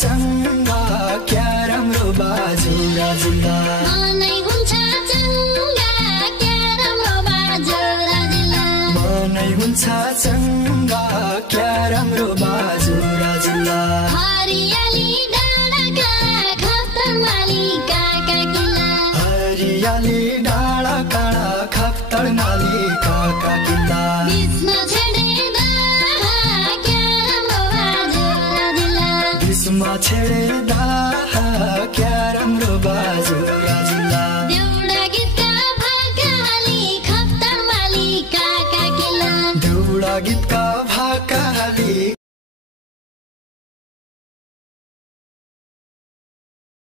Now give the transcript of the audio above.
चङ्गा क्या राम्रो बाजुरा जिल्ला मनै हुन्छ चङ्गा क्या राम्रो बाजुरा जिल्ला मनै हुन्छ चङ्गा क्या राम्रो बाजुरा जिल्ला हरियाली डाँडाका खप्तडमाली काका किल्ला हरियाली डाँडा काँडा खप्तडमाली काका किल्ला बिचमा छेडेदा क्या राम्रो बाजुरा जिल्ला बिचमा छेडेदा क्या राम्रो बाजुरा